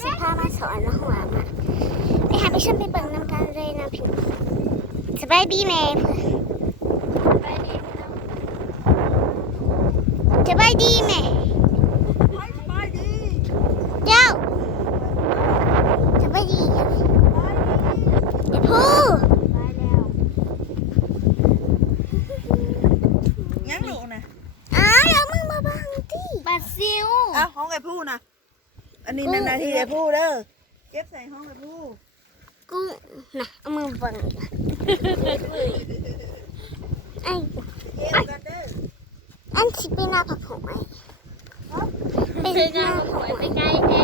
สิพามาสอนหัวมาไปหาไปชมไปเบิ่งน้ำกันเลยนะพี่สบายดีไหมสบายดีไหมาที่ไอ้ผู้เด้อเก็บใส่ห้องไอ้ผู้กูน่ะเอามือบังไอ้ไอันชิปหน้าผักผมไปไปนหน้าผักผมไอ้ไงแค่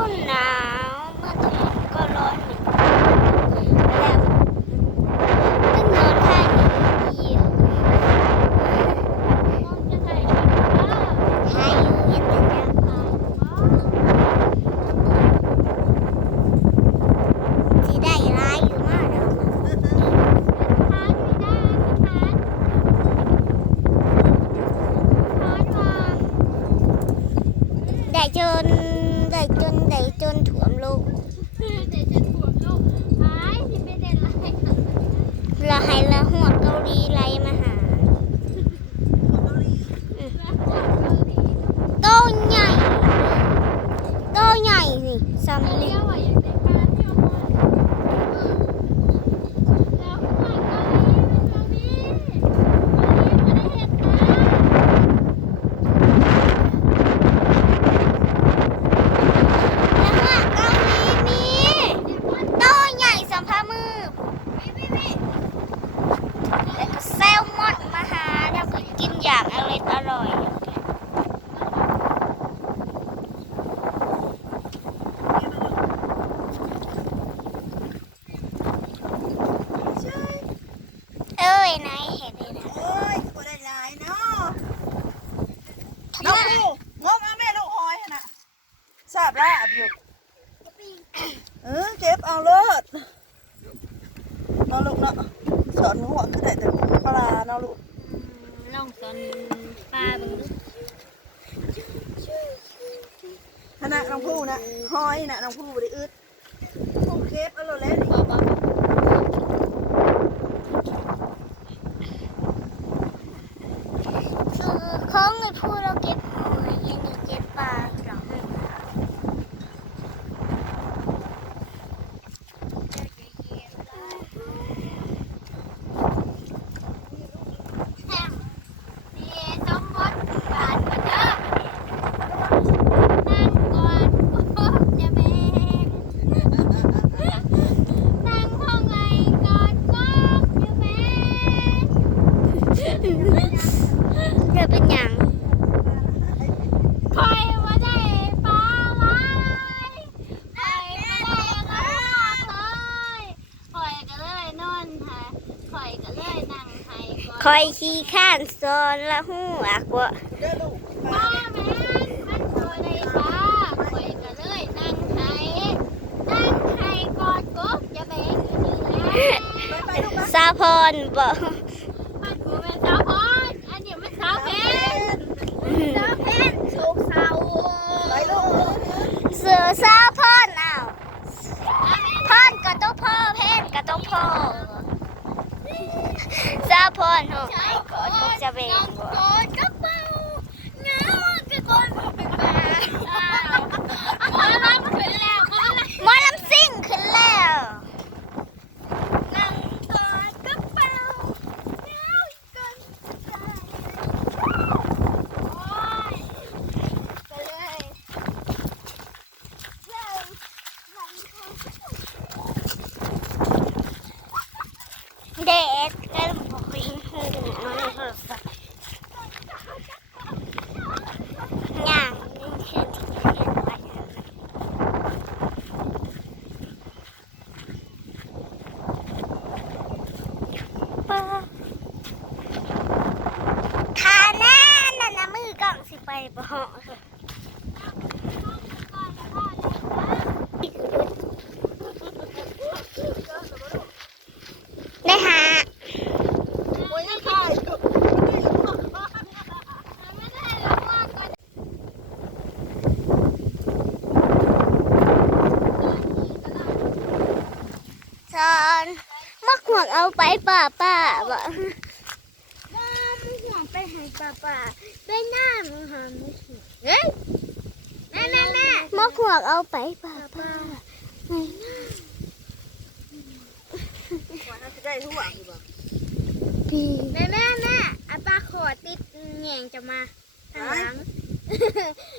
con nada. อะไรอร่อย อยน่ะน้องผู้บริอึดคงเคฟเอาแล้วแล้วนี่ อยขี้ข้านโซนละหัวกว่าป้าแม่นมันโซนใดป้าคอยก็เลยนั่งไทยนั่งไทยกอดกบจะแบ่งอยู่นี่แล้วซาพอนบอกมันกูเป็นซาพอนอันนี้มันซาเพนซาเพนโชกซเสาเสือซาพอนเอาพอนกับต้อพ่อเพนกับต้อพ่อ ซาพอนเนอจะเบงบ่ขอาเป วกเอาไปป่าป่าบ่ว่ามึงห่วงไปให้ป่าป่าไปหน้ามึงหามึงเฮ้ยแม่แม่แม่มักหวกเอาไปป่าป่าไปหน้าว่าน่าจะได้ทุกอย่างอยู่บ่พี่แม่แม่แม่อาป้าขอติดแหง่งจะมาทางหลัง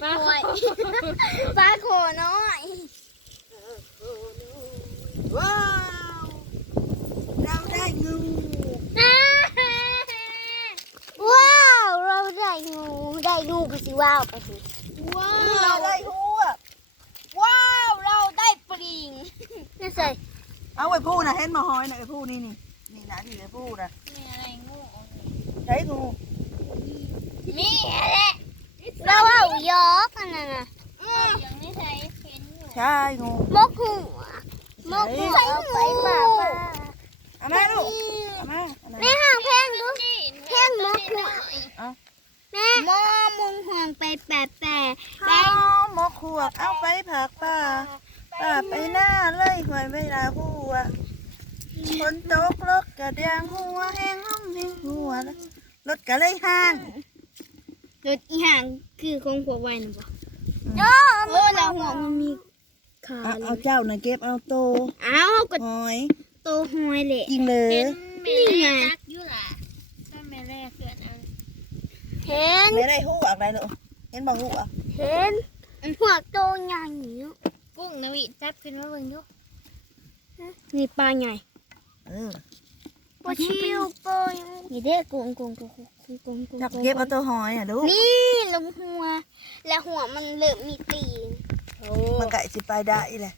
มาโอ้ยป้าขอน้อยว้าวเราได้ งูว้าว เราได้งูได้งูไปสิว้าวไปสิว้าเราวได้หัวว้าว เราได้ปลิงนี่ใส่เอาไอ้ผู้นะเห็นมาหอยนะไอ้ผู้นี่นี่นี่นะนี่ไอ้ผู้นะมีอะไรงูใช้งูนี่แหละเราเอายอกอันนั้นน่ะอย่างนี้ใช้เห็นอยู่ใช่งูมกหัวมกหัวเอาไปป่าป่าเอามาลูกเอามาเอามา แม่ห่างแพงดู นี่ แพงมกหัวแม่มอม งห่วงไปแปะแปะข้าวหมกขวกเอาไปผักป่าป่าไปหน้าเลยหวยเวลาหัวคนตกรถกระเดียงหัวแห้งห้องแห้งหัวรถกระเลยห้างรถอีห่างคือของพวกไว้นะบ่อืมโอ้แล้วหัวมันมีขาเอาเลเอายเจ้าน่ะเก็บเอาโตอ้าวก็หอยโตหอยแหละกินเลยเป็นเมล่ตักอยู่ล่ะถ้าเมล่เกิดเอาเห็นไม่ได้หัวอะไรหรอก เห็นบ่หัวเห็นหัวโตใหญ่อยู่กุ้งนวิจับขึ้นมาเบิ่งดูนี่ปลาใหญ่เออปลาชิวปลานี่เด้กงกงกงกงกงกงกงจับเก็บเอาตัวหอยอะดูนี่ลงหัว แล้วหัวมันเริ่มมีตีนมันไก่สิไปได้แหละ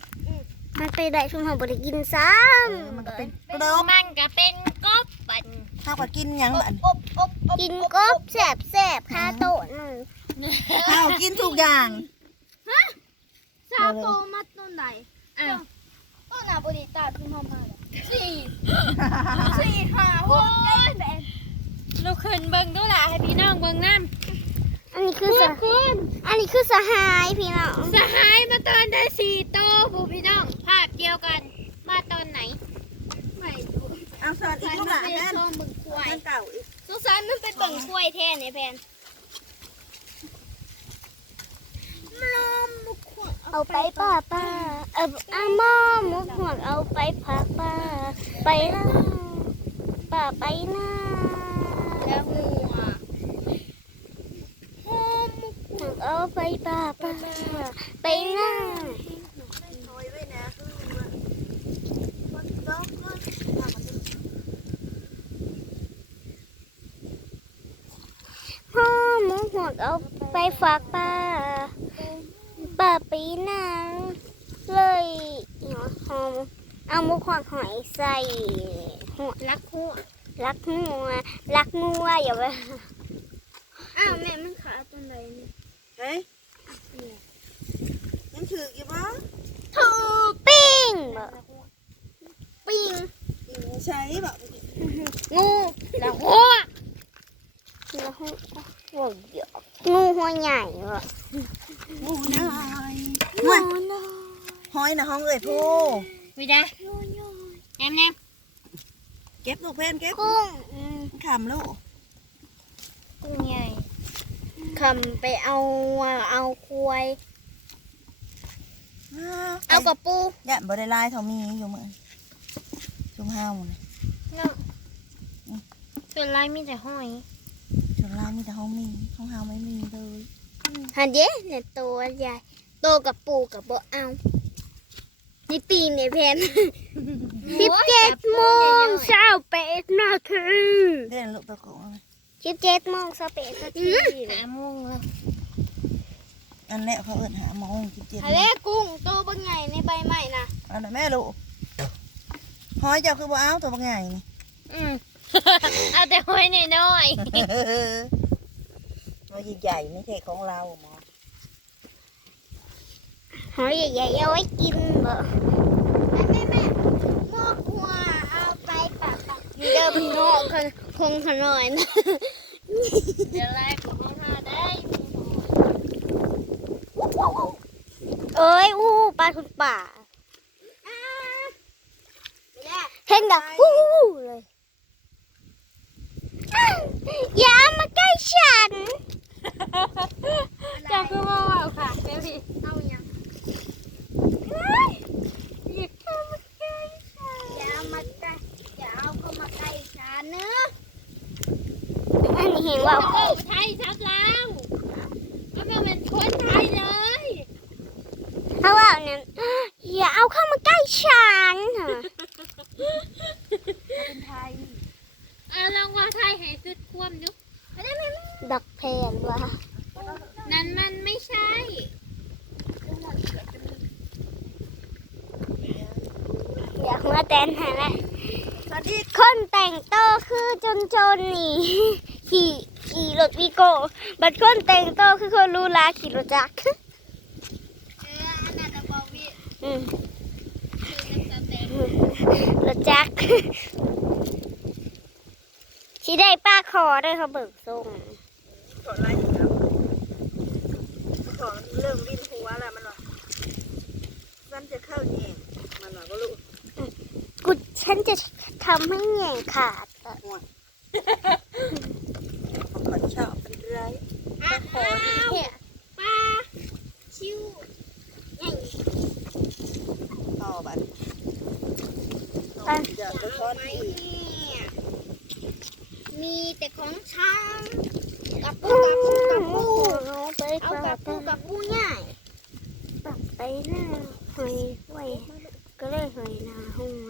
มันไปได้ชุมหัวบริกินซ้เออมันก็เป็นกเป็ระนโดดมันก็เป็นกบปันข้าวก็กินหยังบันำกินกบแสบแสบคาโตะหนึ่ง ข้าวกินทุกอย่างซาโตมาต้นไหนอ้าวต้นหนาบริตาชุมหัวมาเลยสี่สี่ห้าหโอ้กยลูกขึ้นเบิ่งดูล่ะให้พี่น้องเบิ่งน้อันนี้ำคือสทุกคนอันนี้คือสหายพี่น้องสหายมาตอนได้สี่โตวผู้พี่น้องภาพเดียวกันมาตอนไหนไม่รู้เอาสอนอีกลูกหลานแม่นส้มมึงควายมันเก่าอีกสงสารมันเป็นบังกล้วยแท้เนี่ยแพน เอาไปป้าป้าเอออาม่อมุกหัวเอาไปผักป้า ไปนะป้าไปนะแล้วหัวหัวเอาไปป้าป้าไปนะหอยไว้นะคือว่าคนตกรถทำมันเป็นพ่อมุกหัวเอาไปฝากป้า ป้าไปนะเลยหอมเอามุกหัวหอยใส่หัวรักคู่รักงัวรักงัวอย่าไปอ้าวแม่มันขาตัวไหนนี่เฮ้ยยังถืออยู่ปะถูปิ้งบ่ปิ้งใช้แบบงูแล้วหัวแล้วหัวหัวเยอะงูหัวใหญ่บ่งูน้อย งูว้ายน้อยหอยนะห้องเอ้ยพูวิดางูน้อยแอมแนมเก็บลูกเพนเก็บกุ้งอืมขำลูกกุ้งใหญ่คำไปเอาเอาควายเอากระปูเนี่ยบริลายเท่ามีอยู่เหมือนจุ่มห้าวเลยเนาะส่วนลายมีแต่ห้อยจุ่มลายมีแต่ห้องมีห้องห้าวไม่มีเลยหันเด้เนี่ยตัวใหญ่ โตกับปูกับบ่เอานี่ตีนเนี่ยแพนสิบเจ็ดโมงเช้าแปดนาทีเล่นลูกตะโกนสิบเจ็ดโมงเช้าแปดนาทีหาโมงแล้วอันแรกเขาเอิ้นหาโมงจิตเจ็ดทะเลกุ้งโตบางใหญ่ในใบไม้นะอันนั้นแม่ลูกหอยเจ้าคือบ่เอาตัวบางใหญ่นี่อืมเอาแต่ห้อยน้อยบหอยใหญ่ๆไม่ใช่ของเราหมอ หอยใหญ่ๆเอาไว้กินบ่แม่แม่หมอกหัวเอาไปปะปะเดิมนอกคนคงขน่อยนะเดี๋ยวแรกของเราได้เอ้ยอู้ปลาคุณป่าเห็นกับอู้เลยอย่ามาใกล้ฉันจะคือว่าเอาค่ะเดี๋ยวพี่เอาอย่างหยิบเข้ามาใกล้ฉัน อย่ามาใกล้อย่าเอาเข้ามาใกล้ฉันเนอะอันนี้เห็นว่า เออไทยชัดแล้วแล้วก็เป็นคนไทยเลย เขาว่าเนี่ยอย่าเอาเข้ามาใกล้ฉันค่ะ เป็นไทย เอาลองว่าไทยให้สุดควมดู ดอกแพนว่ะ นั่นมันไม่ใช่ อยากมาแต่นหาละ สวัสดี คนแต่งโตวคือจนจนๆนี่ขี่ขี่รถวีโก้บัดคนแต่งโตวคือคนรู้ลาขี่รถจักรเอออันนั้นจะบอกพี่อืมคือจะสเต็ปรถจักรที่ได้ป้าคอด้วยเขาเบิกส่งขอไล่อีกแล้วขอเริ่มวินหัวแล้วมันว่ะสั้นจะเข้าแง่มันว่ะก็รู้กู ฉันจะทำให้แหง่งขาดอะห่วงขอชอบเป็นไรอ้าว เนี่ย ปลาชิว ต่อบัดอยากไปช้อนอีก มีแต่ของฉันกับปูกับปูกับปูไปเอากับปูกับปูง่ายปักไปหน้าหอยไว้ก็เลยหอยหนาหัว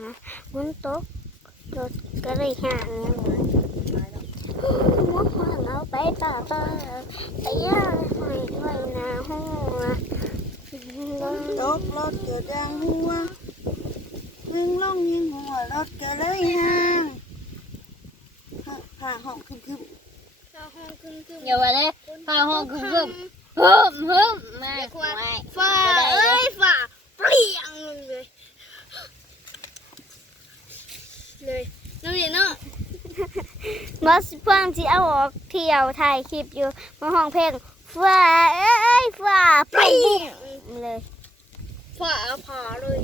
มันตกรถก็เลยห่างเงี้ยหัวหางเอาไปป่าป่าไปย่างหอยไว้หนาหัว ตกรถ เกิดดังหัววิ่งลงยิงหัวรถก็เลยห่างผ่าห้องขึ้นขึ้นอย่าว่าเลยพาห้องคือเพิ่มเพิ่มเพิ่มมาฝ่าเอ้ยฝ่าเปลี่ยงเลย เลยนั่นเองเนาะบอสเพิ่งที่เอาออกเที่ยวถ่ายคลิปอยู่มาห้องเพลงฝ่าเอ้ยฝ่าเปลี่ยงเลย ฝ่าผ่าเลย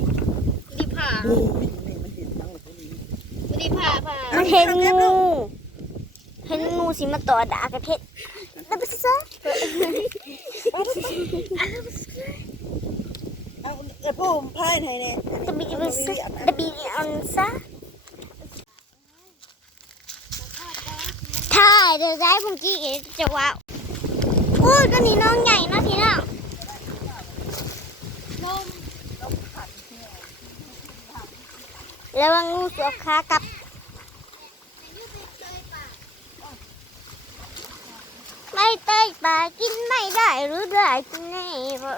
ดีผ่าบูนี่มันเห็นทั้งหมดนี้ดีผ่าผ่ามันเห็นงูเห็นงูสิมาต่อด่ากับเพชรแล้วไปซะเอาไอ้ผู้พายไทยเนี่ยจะบีไปซะจะบีอันซะถ่ายเดี๋ยวได้พุ่งกี้จะว้าวอุ้ยตัวนี้น้องใหญ่เนาะทีน่ะ นม ระวังงูสวบขากับไม่เตยปลากินไม่ได้รู้ได้กินแน่บ่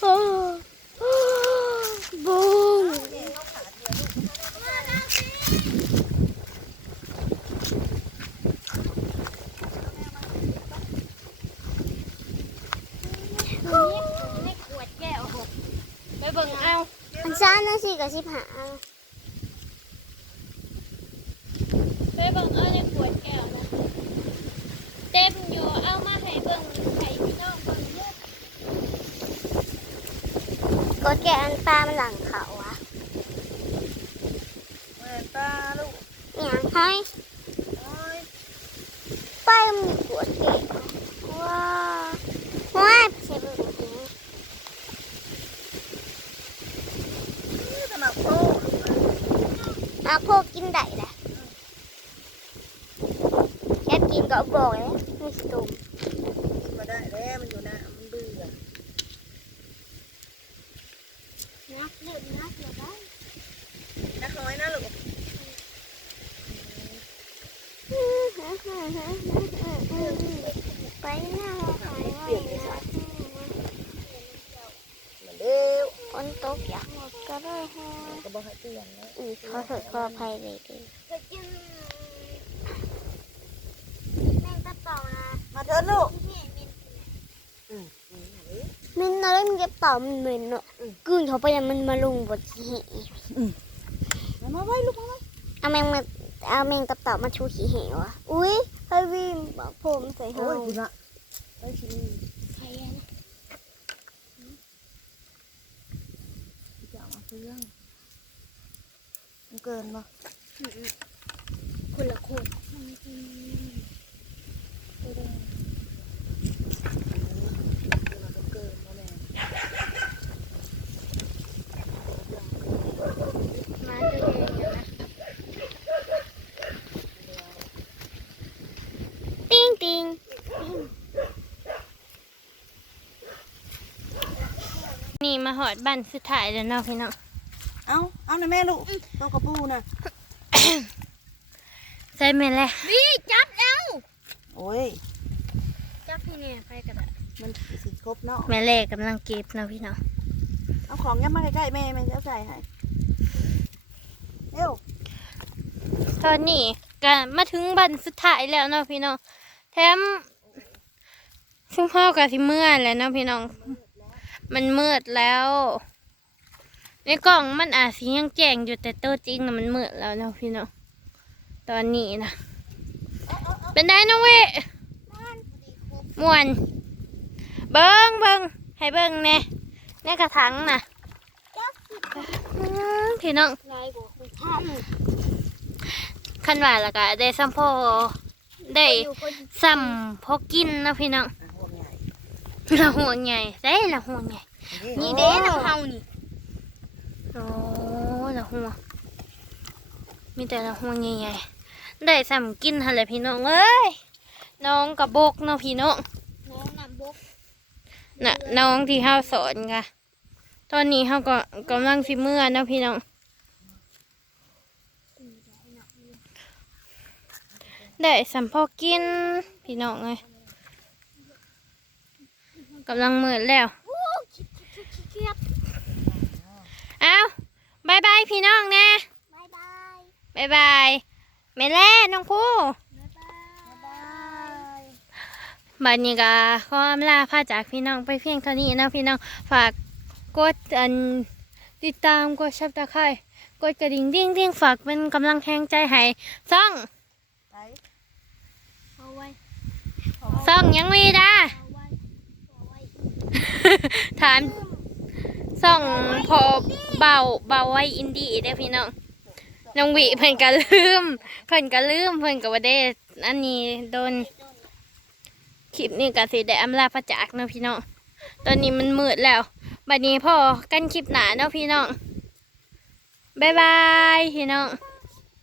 โอ้บูม ไม่ขวดแก้วหกไปเบิ่งเอา มันซ่านนะสิกับสิบหาไปเบิ่งเอาในขวดแก้วนะเต็มอยู่เอามาให้เบิ่งให้พี่น้องเบิ่งเยอะกดแกะอันปลามันหลังเขาอะแม่ตาลูกอย่างให้ โอ้ย ป้ายมันมีกดแกะว้าว้าใช่เบิ่งจริง ขนาดโต อาโคกินได้แหละแค่กินก็บอกเลยมีสตุ่ม มาได้แล้วมันอยู่นะมันเบื่อ นักเล่นนักเล่นได้นักน้อยนะลูกไปหน้าหายไว้นะมาเร็วฝนตกอยากหมดกก็ได้ฮะก็บอกให้เตือนเลยอีกขอโทษขออภัยเลยเด้อจะกินแมงกระเป๋านะมาเถอะลูกที่เห็นมินมินเล่นกระเป๋ามันเหม็นเนาะ กลืนเข้าไปแล้วมันมาลงบนขี้เหวมาไว้ลูกมาไว้เอาแมงมาเอาแมงกระเป๋ามาชูขี้เหวอะอุ้ยไฮวีมบอกผมใส่เฮาโอ้ยคุณอะไปชิมใครอะนะจะเอามาเพื่องมันเกินปะคนละคนมันเกินมาแล้ว มาตัวเองเดี๋ยวนะติ้งติ้ง นี่มาหอดบ้านสุดท้ายแล้วเนาะพี่น้อง เอาเอาหน่อยแม่ลูกตัวกระปูน่ะ ใส่แม่นเลยนี่จับแล้วโอ้ย จับพี่เนี่ยไปกันอะมันสิครบเนาะ แม่เล่กำลังเก็บเนาะพี่น้อง เอาของยับมาใกล้ๆแม่แม่จะเอาใส่ให้ เร็ว ตอนนี้ก็มาถึงบ้านสุดท้ายแล้วเนาะพี่น้อง แถมซุ่มพ่อกับสิเมื่อแล้วเนาะพี่น้อง มันมืดแล้ว ในกล่องมันอาจสิยังแจ้งอยู่แต่ตัวจริงนะมันมืดแล้วเนาะพี่น้องตอนนี้นะเป็นได้น้องเวมวนเบิ้งเบิ้งให้เบิ้งแน่ในกระถางนะพี่น้องคันว่าแล้วก็ได้สัมพอได้ำอยู่คนสัมพอกินนะพี่น้อง ละห่วงใหญ่ได้ละห่วงใหญ่นี่เด้น้ำเฮานี่โอ้ละห่วงมีแต่ละห่วงใหญ่ๆได้สัมกินหั่นแหละพี่น้องเอ้ยน้องกับบกเนาะพี่น้องน้องน้ำบกน่ะน้องที่เฮาสอนค่ะ ตอนนี้เฮาก็กำลังสิเมื่อเนาะพี่น้องได้สัมพอกิน พี่น้องเลย กำลังมืดแล้วโอ้คิดคิดคิดคิดคิดเอาบายบายพี่น้องนะบายบายบายบายแม่แล่น้องผู้บายบายบัดนี้ก็ขออำลาพาจากพี่น้องไปเพียงเท่านี้นะพี่น้องฝากกดอันติดตามกดชับตะไคร้กดกระดิ่งดิ้งดิ้งฝากเป็นกำลังแรงใจให้ซ่องไปเอาไว้ซ่องยังมีดาเอาไว้เอาไว้ ถามซ่องพอเบาเบาไว้อินดี้เด้อพี่น้องน้องวิเพิ่นก็ลืมเพิ่นก็ลืมเพิ่นก็บ่ได้อันนี้โดนคลิปนี้ก็สิได้อำลาพระจากเนาะพี่น้องตอนนี้มันมืดแล้วบัดนี้พ่อกันคลิปหนาเนาะพี่น้องบ๊ายบายพี่น้อง